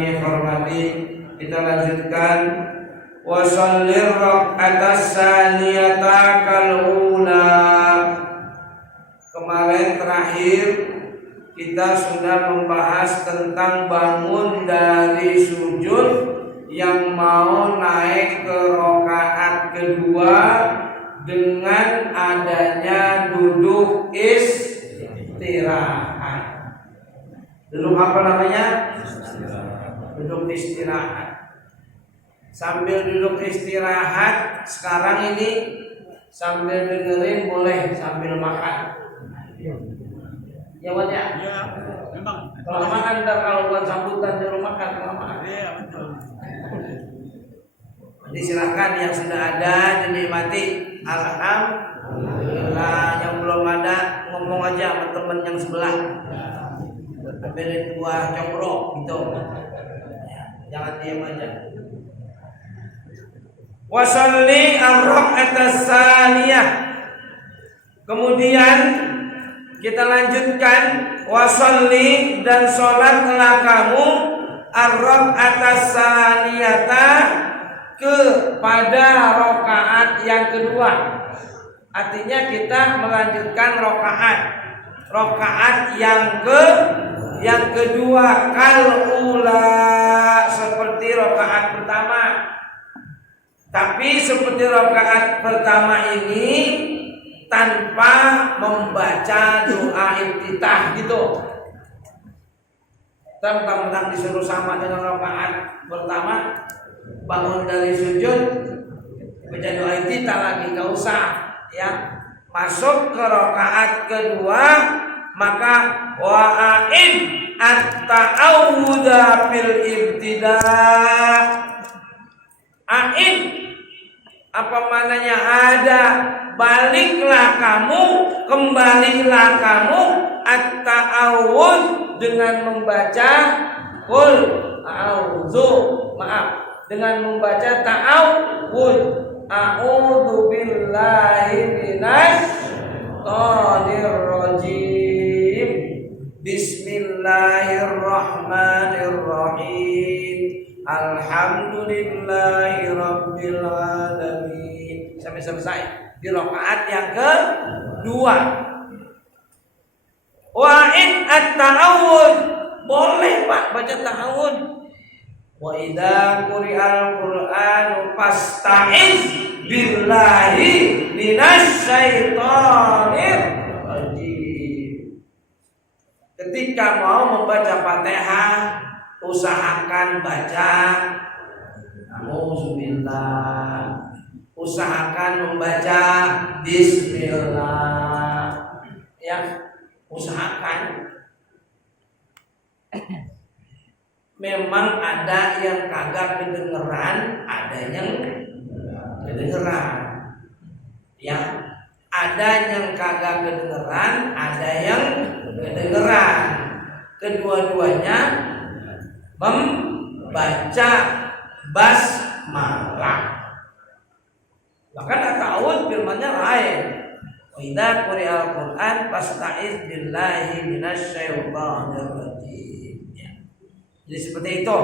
kami hormati, kita lanjutkan. Wa shallir rak'atas saniyata kal ula. Kemarin terakhir kita sudah membahas tentang bangun dari sujud yang mau naik ke rakaat kedua dengan adanya duduk istirahat. Duduk apa namanya? Duduk istirahat. Sambil duduk istirahat sekarang ini sambil dengerin boleh sambil makan. Ya Wan ya? Iya, memang. Kalau makan ntar kalau bukan sambutan jangan makan kalau makan. Iya, betul. Jadi silakan yang sudah ada dinikmati. Alhamdulillah. Yang belum ada ngomong aja sama temen yang sebelah. Ambilin buah congkrok gitu. Ya, jangan diam aja. Wa sholli ar-rak'atas saniyah. Kemudian kita lanjutkan, wa sholli dan sholatlah kamu ar-rak'atas saniyata kepada rakaat yang kedua. Artinya kita melanjutkan rakaat yang kedua kal ula seperti rakaat pertama. Tapi seperti rakaat pertama ini tanpa membaca doa iftitah gitu. Tentang disuruh sama dengan rakaat pertama, bangun dari sujud baca doa iftitah lagi, enggak usah ya. Masuk ke rakaat kedua maka wa'in at-ta'awudha fil ibtida'. Ain apa maknanya? Ada, kembalilah kamu at-ta'awud dengan membaca qul a'udzu, dengan membaca ta'awud, a'udzu billahi minasyaitonir rajim, bismillahirrahmanirrahim, alhamdulillahi rabbil alamin, sampai selesai di rakaat yang kedua. Wa'in at-ta'awud, boleh Pak baca ta'awud. Wa idza quri'al qur'anu fasta'iz billahi minasyaitonir rajim. Ketika mau membaca Fatihah usahakan baca auzubillah, usahakan membaca bismillah ya, usahakan. Memang ada yang kagak kedengeran, ada yang kedengeran ya, ada yang kagak kedengeran, ada yang kedengeran. Kedua-duanya membaca basmalah. Bahkan ta'awudz firmannya lain. Wa idza quri'al Qur'an fasta'iz billahi minasyaitonir rajim. Jadi seperti itu.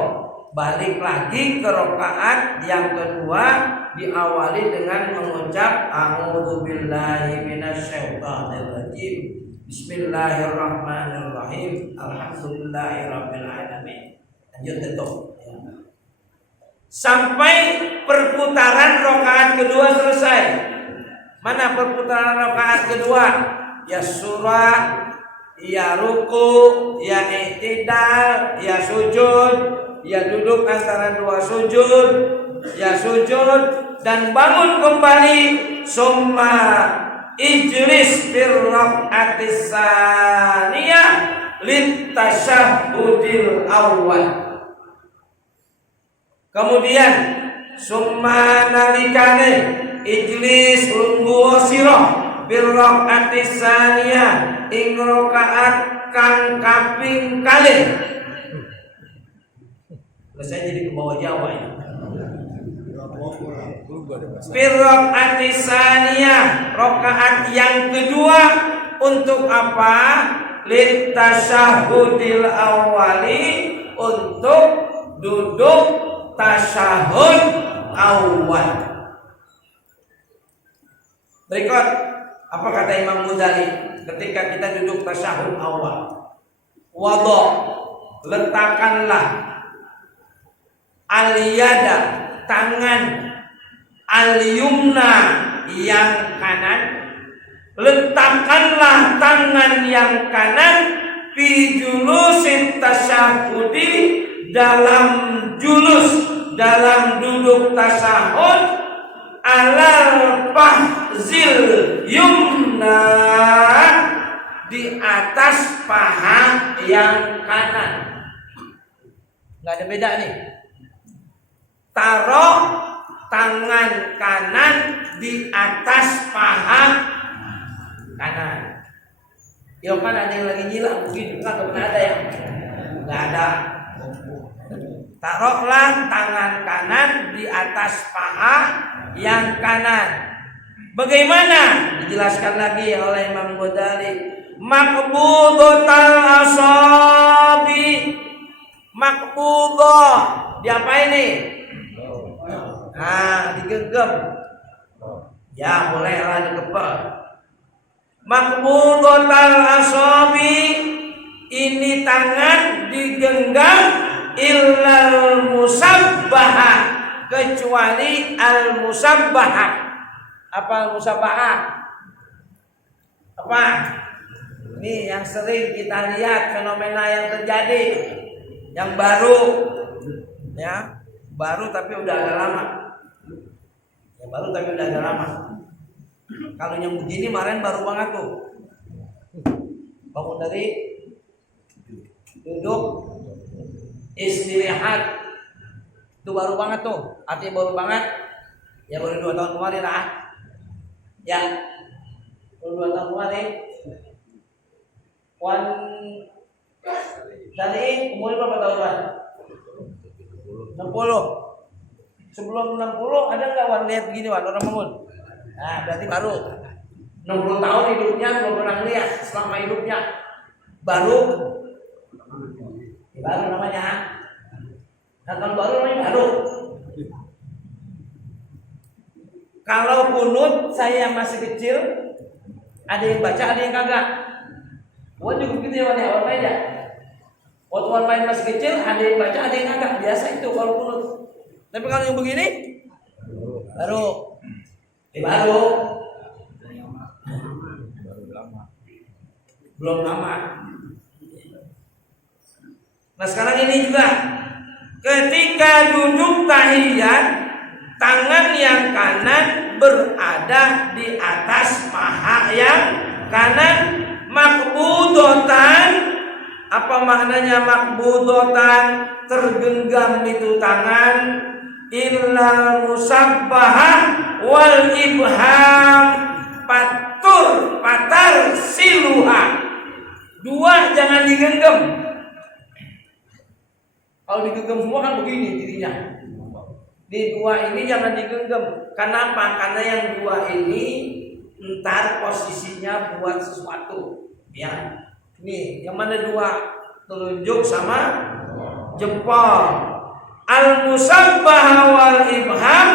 Balik lagi ke rakaat yang kedua diawali dengan mengucap a'udzu billahi minasyaitonir rajim. Bismillahirrahmanirrahim. Alhamdulillahirabbil alamin. Lanjut itu sampai perputaran rakaat kedua selesai. Mana perputaran rakaat kedua? Ya surah, ya ruku, ya i'tidal, ya sujud, ya duduk antara dua sujud, ya sujud dan bangun kembali. Summa ijlis fir rak'atis saniyah lit tasyahhudil awal. Kemudian summa nalikane ijlis lungguh sira fir rak'atis saniyah ing rakaat kang kaping kalih. Saya jadi ke bawah Jawa ya. Fir rak'atis saniyah, rakaat yang kedua untuk apa? Lit tasyahhudil awali, untuk duduk tasyahud awal. Berikut apa kata Imam Ghazali ketika kita duduk tasyahud awal? Wadha, letakkanlah al-yada, tangan, al-yumna, yang kanan, letakkanlah tangan yang kanan fi julusit tasyahudi, dalam julus, dalam duduk tasyahud, alal fahzil yumna, di atas paha yang kanan. Nggak ada beda nih. Taruh tangan kanan di atas paha kanan. Ya kan ada yang lagi nyilang begini, kan nggak pernah ada ya? Nggak ada. Taruhlah tangan kanan di atas paha yang kanan. Bagaimana? Dijelaskan lagi oleh Imam Ghazali. Makbudotal asabi, makbudoh, diapain nih? Nah, digenggam. Ya, bolehlah digepel. Makbudotal asabi, ini tangan digenggam, illal musabbaha, kecuali al musabbaha. Apa al musabbaha? Apa? Ini yang sering kita lihat fenomena yang terjadi, yang baru, ya, baru tapi udah agak lama. Yang baru tapi udah agak lama. Kalau yang begini kemarin baru banget tuh. Bangun dari duduk, istirahat, itu baru banget tuh. Artinya baru banget. Ya baru 2 tahun kemarin lah. Ya, baru 2 tahun kemarin. Wan dari umur berapa tahun Wan? 60. Sebelum 60 ada nggak Wan lihat begini Wan orang bangun? Nah berarti baru 60 tahun hidupnya belum pernah lihat selama hidupnya baru namanya. Nah tahun baru namanya baru. Kalau kunut saya masih kecil ada yang baca ada yang kagak. Wan juga begitu ya Wan ya, Wan aja. Waktu Wan main masih kecil ada yang baca ada yang kagak, biasa itu kalau kunut. Tapi kalau yang begini baru baru belum lama. Nah sekarang ini juga ketika duduk tahiyat, tangan yang kanan berada di atas paha yang kanan. Makbudotan, apa maknanya makbudotan? Tergenggam itu tangan, illal musabbahah wal ibham, patar siluha, 2 jangan digenggam. Kalau digenggam semua kan begini dirinya. Di 2 ini jangan digenggam. Kenapa? Karena yang 2 ini ntar posisinya buat sesuatu. Ya, nih yang mana 2? Telunjuk sama jempol. Al musabbah wal ibham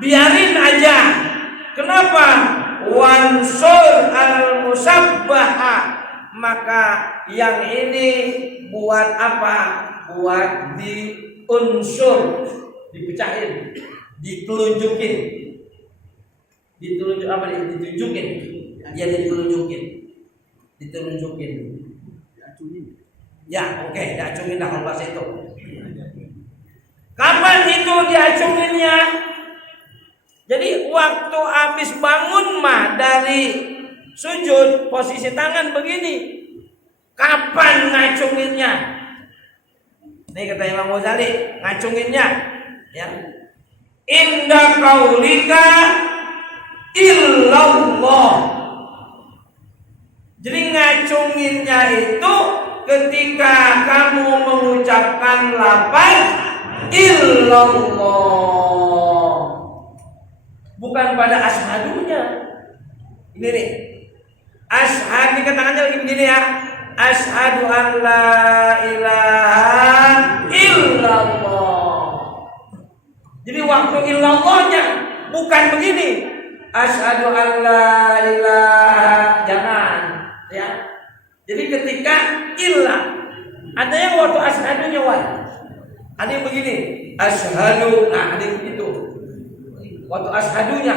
biarin aja. Kenapa? Wansur al musabbah, maka yang ini buat apa? Buat diunsur, dipecahin, ditelunjukin. Ditunjuk apa nih? Ditunjukin. Ya ditelunjukin. Ya, oke, diacungin dah kalau bahasa itu. Kapan itu diacunginnya? Jadi waktu habis bangun mah dari sujud posisi tangan begini. Kapan ngacunginnya? Ini kata Imam Ghazali, ngacunginnya ya. Inda qaulika illallah. Jadi ngacunginnya itu ketika kamu mengucapkan lafaz illallah, bukan pada ashadunya. Ini nih, ashad, dikatakannya lagi begini ya, ashadu an la ilaha illallah. Jadi waktu illallahnya bukan begini. Asyhadu an la ilaha, jangan ya. Jadi ketika illah, ada yang waktu asyhadunya ada yang begini, asyhadu, nah ada yang itu. Waktu asyhadunya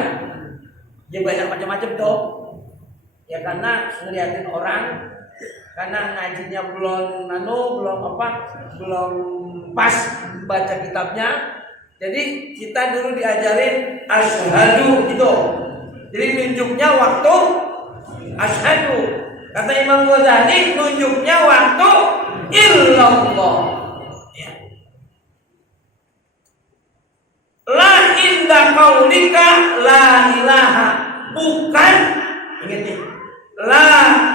dia banyak macam-macam tuh. Ya karena ngeliatin orang, karena ngajinya belum pas baca kitabnya. Jadi kita dulu diajarin asyhadu gitu. Jadi nunjuknya waktu asyhadu. Kata Imam Ghazali nunjuknya waktu illallah. Ya. La inda qaulika la ilaha. Bukan, ingat nih. La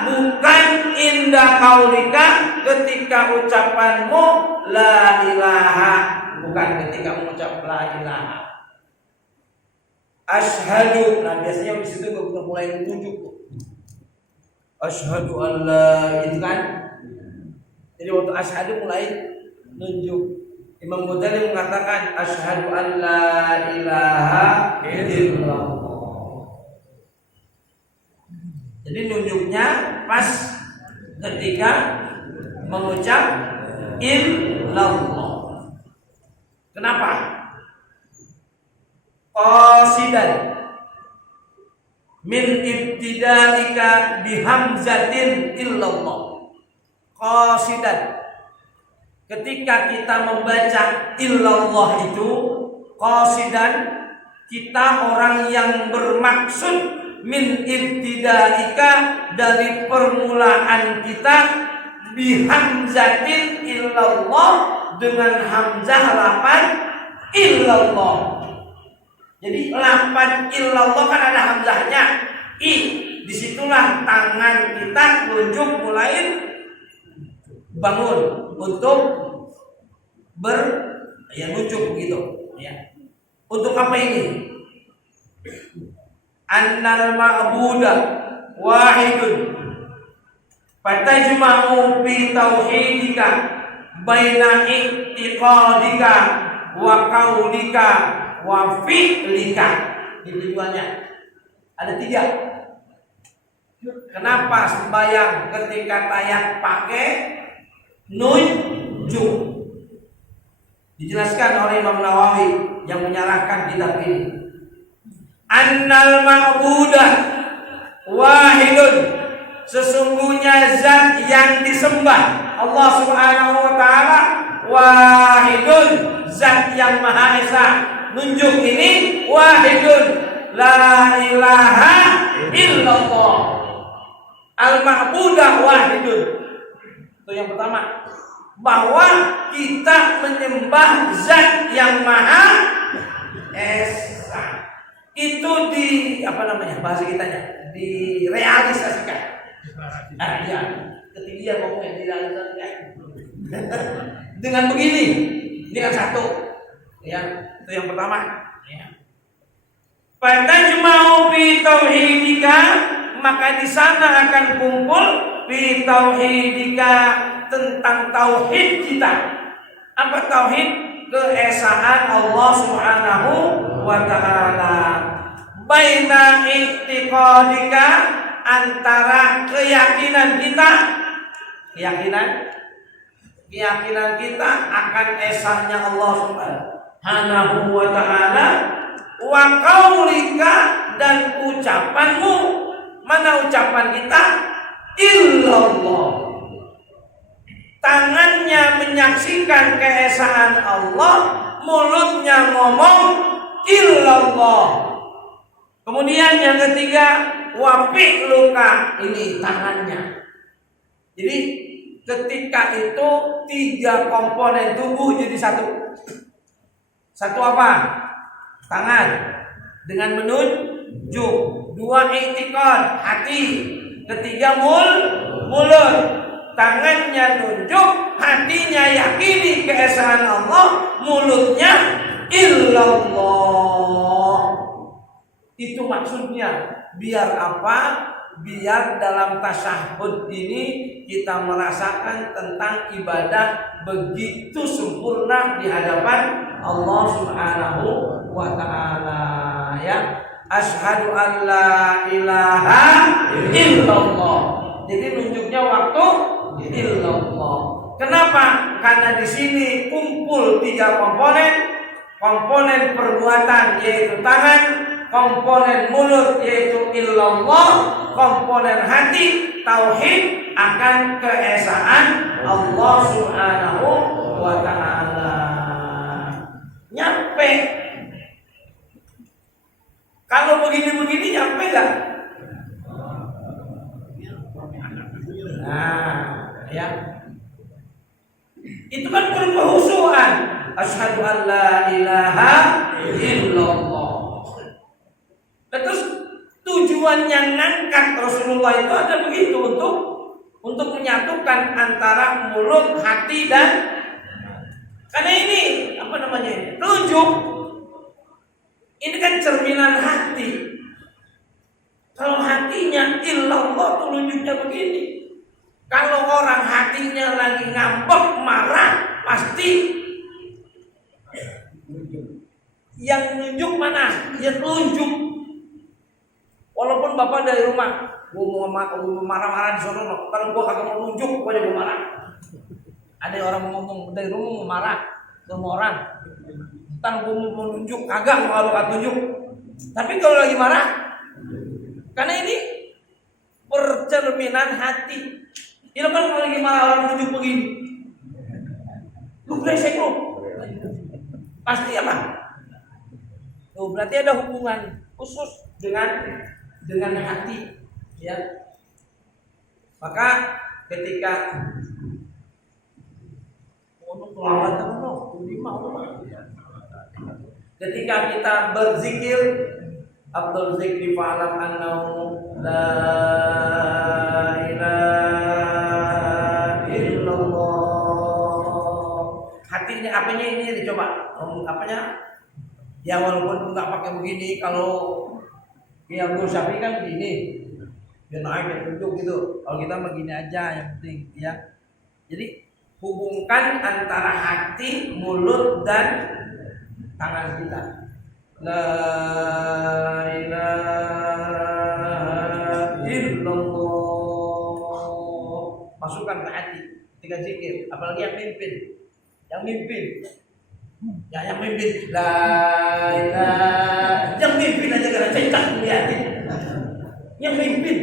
bukan inda qaulika ketika ucapanmu la ilaha. Bukan ketika mengucap la ilaha. Asyhadu, nah biasanya di situ udah mulai tunjuk. Asyhadu an la, itu kan. Jadi waktu asyhadu mulai nunjuk. Imam Ghazali mengatakan asyhadu an la ilaha illallah. Jadi nunjuknya pas ketika mengucap illallah. Kenapa? Qasidan min ibtidaika bihamzatin illallah. Qasidan, ketika kita membaca illallah itu qasidan, kita orang yang bermaksud min ibtidaika, dari permulaan kita bihamzatin illallah, dengan hamzah lapan illallah. Jadi lapan illallah kan ada hamzahnya i. Disitulah tangan kita nunjuk mulai bangun untuk nunjuk begitu ya. Untuk apa ini? Annal ma'buda wahidun fatajma'u fi tauhidika baina i'tiqadika wa qaulika wa fi'lika. Ini tujuannya ada 3. Kenapa sembahyang ketika tayat pakai nunjuk? Dijelaskan oleh Imam Nawawi yang menyarahkan kitab ini. Annal ma'budah wahidun, sesungguhnya zat yang disembah Allah Subhanahu wa taala wahidun, zat yang maha esa. Nunjuk ini wahidun, la ilaha illallah. Al-ma'budah wahidun. Itu yang pertama, bahwa kita menyembah zat yang maha esa. Itu bahasa kitanya direalisasikan. Ya, ketinggian ngomongnya direalisasikan. Dengan begini, ini kan satu. Ya, itu yang pertama. Ya. Fatajma'u fi tauhidika, maka di sana akan kumpul fi tauhidika, tentang tauhid kita. Apa tauhid? Keesaan Allah Subhanahu wa taala. Baina i'tiqadika, antara keyakinan kita, keyakinan kita akan esanya Allah Subhanahu wa taala, wa qaulika, dan ucapanmu. Mana ucapan kita? Illallah. Tangannya menyaksikan keesaan Allah, mulutnya ngomong illallah. Kemudian yang ketiga, wa fi'luka, ini tangannya. Jadi ketika itu 3 komponen tubuh jadi satu. Satu apa? Tangan dengan menunjuk. 2 i'tiqad, hati. 3 mulut. Tangannya nunjuk, hatinya yakini keesaan Allah, mulutnya illallah. Itu maksudnya. Biar apa? Biar dalam tasyahud ini kita merasakan tentang ibadah begitu sempurna di hadapan Allah Subhanahu wa taala ya. Asyhadu an la ilaha illallah. Jadi nunjuknya waktu illallah. Kenapa? Karena di sini kumpul 3 komponen. Komponen perbuatan yaitu tangan, komponen mulut yaitu illallah, komponen hati tauhid akan keesaan Allah Subhanahu wa taala. Nyampe. Kalau begini-begini nyampe enggak? Nah, ya. Itu kan perkhusyuan. Asyhadu an la ilaha illallah. Terus tujuannya ngangkat Rasulullah itu ada begitu untuk menyatukan antara mulut, hati dan karena ini apa namanya ini? Telunjuk. Ini kan cerminan hati. Kalau hatinya illallah telunjuknya begini. Kalau orang hatinya lagi ngambek, marah, pasti yang nunjuk mana? Ya telunjuk. Walaupun bapak dari rumah, gua mau marah-marah di sono, kalau gua kagak mau nunjuk, gua jadi marah. Ada orang ngomong dari rumah mau marah sama orang, entar gua mau nunjuk, kagak kalau kagak tunjuk. Tapi kalau lagi marah, karena ini percerminan hati. Ini kan kalau lagi marah orang nunjuk begini, lu brengsek lu, pasti apa? Oh, berarti ada hubungan khusus dengan hati, ya. Maka ketika ketika kita berzikir, Abdul zikri fa'alam annahu la ilaha illallah. Hatinya apanya ini dicoba, apanya? Ya walaupun nggak pakai begini, kalau ya Abdul Syafi'i kan begini, dia naik dia tunjuk gitu. Kalau kita begini aja yang penting, ya. Jadi hubungkan antara hati, mulut dan tangan kita. La ilaha illallah. Masukkan ke hati ketika zikir, apalagi yang mimpin. Ya yang mimpin la ilaha, yang mimpin aja kena cetak lihatin. Yang mimpin.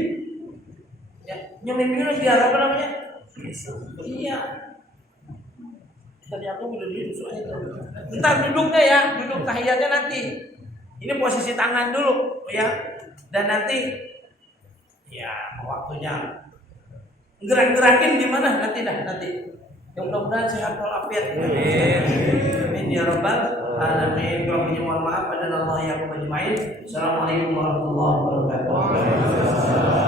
Ya, yang mimpin itu biar apa namanya? Iya. Tadi aku udah duduk soalnya tuh. Entar duduknya ya, duduk tahiyatnya nanti. Ini posisi tangan dulu ya. Dan nanti ya waktunya gerak-gerakin di mana nanti. Yang mudah-mudahan sehat walafiat. Amin ya rabbal alamin. Kalau punya mohon maaf pada Allah yang majmain. Assalamualaikum warahmatullahi wabarakatuh.